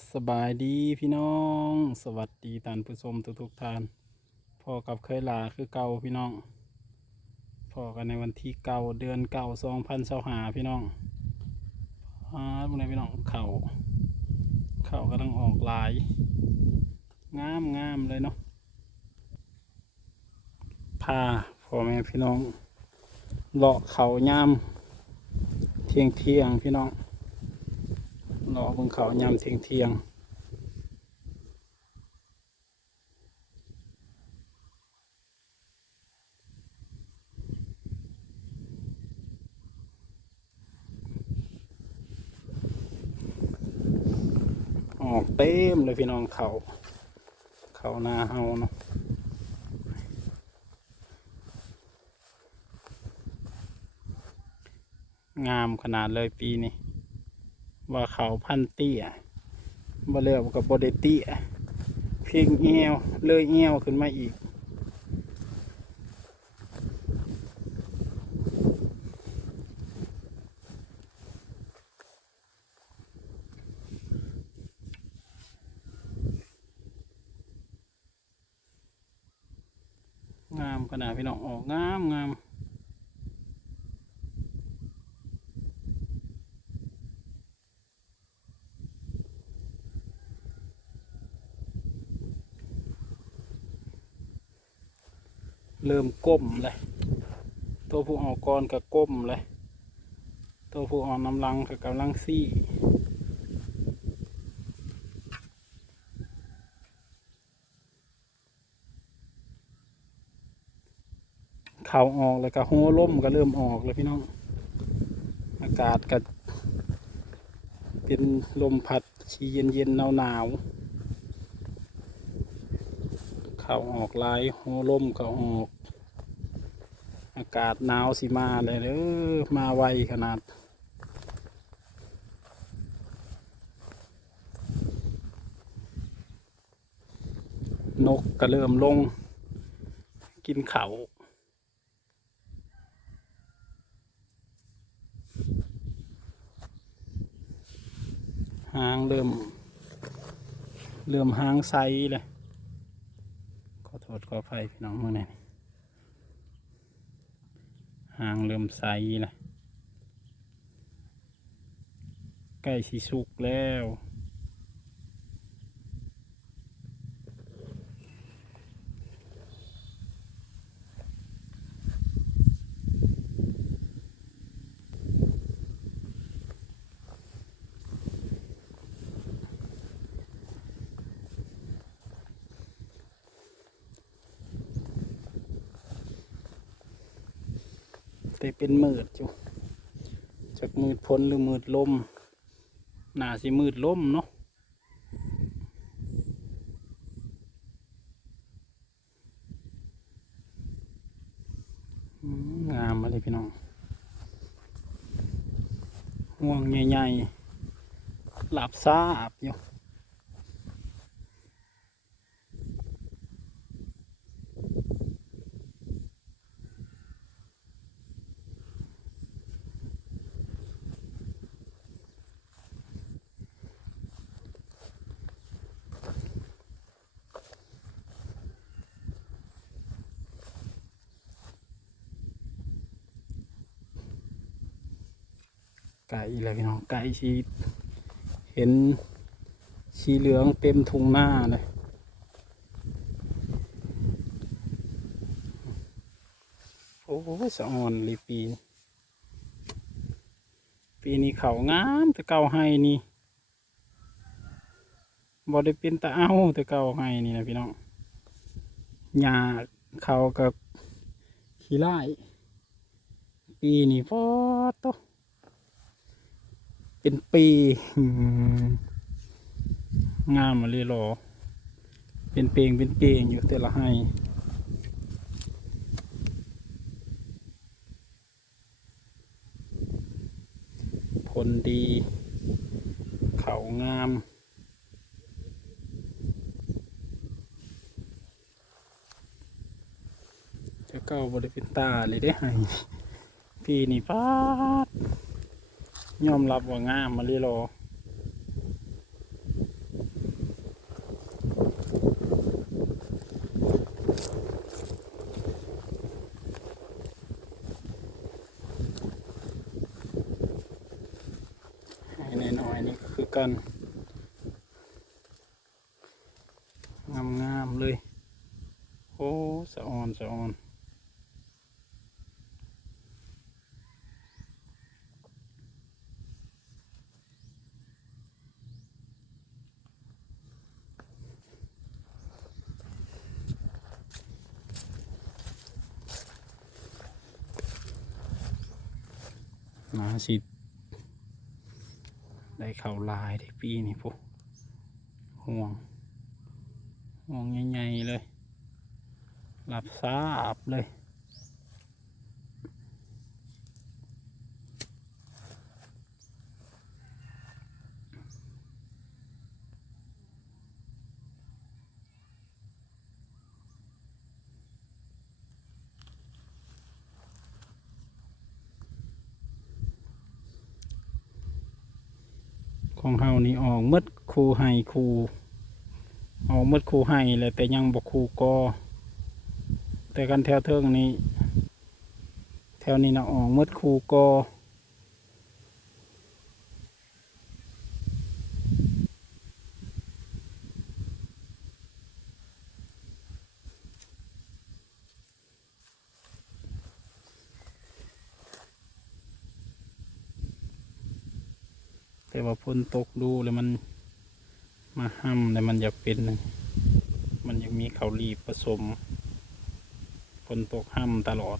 สบายดีพี่น้อง สวัสดีท่านผู้ชมทุกทุกท่านพอกับเคยลาคือเก่าพี่น้องพอกันในวันที่เก่าเดือนเก่าสองพันสหาพี่น้องฮาบุญเลยพี่น้องเข่าเข่ากำลังออกหลาย งามงามเลยเนาะพาพ่อแม่พี่น้องเลาะเขายามเที่ยงเที่ยงพี่น้อง รอบนเขายามเที่ยงเที่ยงออกเต็มเลยพี่น้องเขาเขาหน้าเฮาเนาะงามขนาดเลยปีนี้ ว่าเขาพันเตี้ยบ่เลียวกับบไดเตี้ยเพียงเอวเลยเอวขึ้นมาอีก งามขนาดพี่น้องออกงามงาม เริ่มก้มเลย ตัวผู้ออกก่อนก็ก้มเลย ตัวผู้ออกน้ำลังก็กำลังซี่ข่าออกแล้วก็หัวล่มก็เริ่มออกแล้วพี่น้อง อากาศก็เป็นลมพัดชีเย็นเย็นหนาวหนาวๆข่าออกลายหัวล่มก็ออก อากาศหนาวสิมาเลยเด้อมาไวขนาด นกก็เริ่มลง กินเขาหางเริ่ม เริ่มหางใสเลยขอโทษขออภัยพี่น้องเมื่อไหร่ หางเริ่มใสแล้วใกล้สิสุกแล้ว แต่เป็นมืดอยู่จากมืดพ้นหรือมืดลมหน่าสิมืดลมเนาะงามมาเลยพี่น้องห่วงใหญ่ๆหลับซาบอยู่ ไก่เลยพี่น้องไก่ชีเห็นชีเหลืองเต็มทุ่งหน้าเลยโอ้ยสะอ่อนเลยปี ปีนี้เขางามแต่เก่าให้นี่บ่ได้เป็นตาเอาแต่เก่าให้นี่นะพี่น้องหญ้าเขากับขี้ไล่ปีนี้พอโต เป็นปีงามมาเลยหรอเป็นเปลงเป็นเปลงอยู่แต่ละให้ผลดี เขางามจะเก้าบริเป็นตาเลยได้ให้ปีนี้ป้าด ยอมรับว่างามมาลีโลให้ในน้อยนี่ก็คือกัน งาม ๆ เลย โอ้ สะออน สะออน นาสิได้เข่าลายได้ปีนี่พวกห่วงห่วงใหญ่ๆเลยหลับซาบเลย ของเฮานี่ออกมดคูไฮคูออกมดคูไห้แหละแต่ยังบอกคูกอ แต่กันแถวเทิงนี้ แถวนี้นะออกมดคูกอ แต่ว่าพ้นตกดูแล้วมันมาห้ำแล้วมันอยากเป็น มันยังมีเขารีบผสมฝนตกห้ำตลอด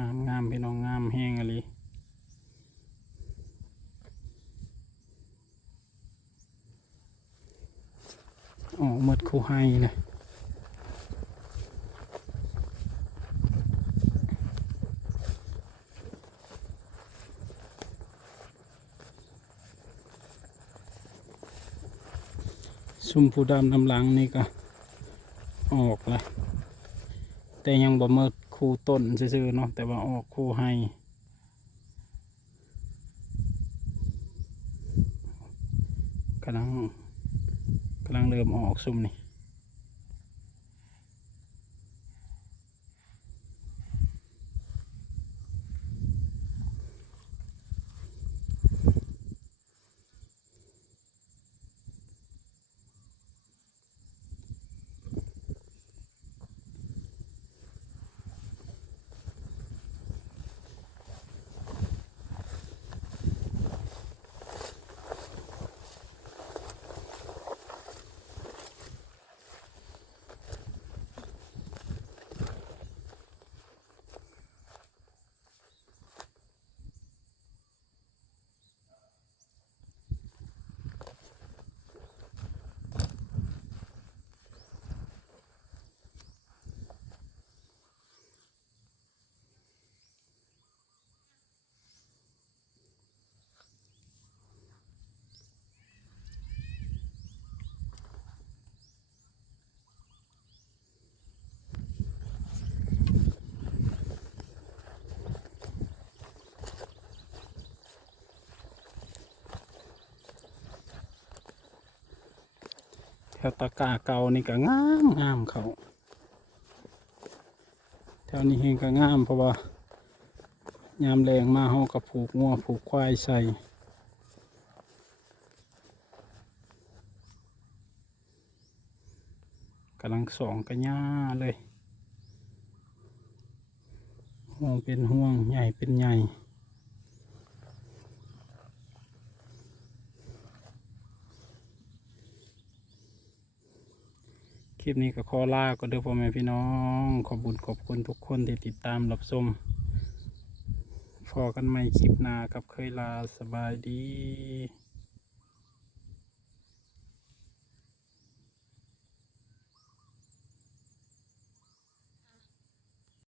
งามงามพี่น้องงามแห้งอะไรออกหมดคูให้เลยซุ่มผู้ดำนำหลังนี่ก็ออกเลยแต่ยังบ่เมิด คูต้นซื่อๆเนาะแต่ว่าออกคูให้กำลังกำลังเริ่มออกซุ่มนี่ ถวตะกร้าเก่านี่ก็งามงามเขาแถวนี้เองก็งามเพราะว่ายามแรงมาเฮาก็ผูกงัวผูกควายใส่กำลังสองกันย่าเลยห่วงเป็นห่วงใหญ่เป็นใหญ่ คลิปนี้ก็ขอลาก็เด้อพ่อแม่พี่น้อง ขอบุญขอบคุณทุกคนที่ติดตามรับชมพอกันใหม่คลิปหน้ากับเคยลาสบายดี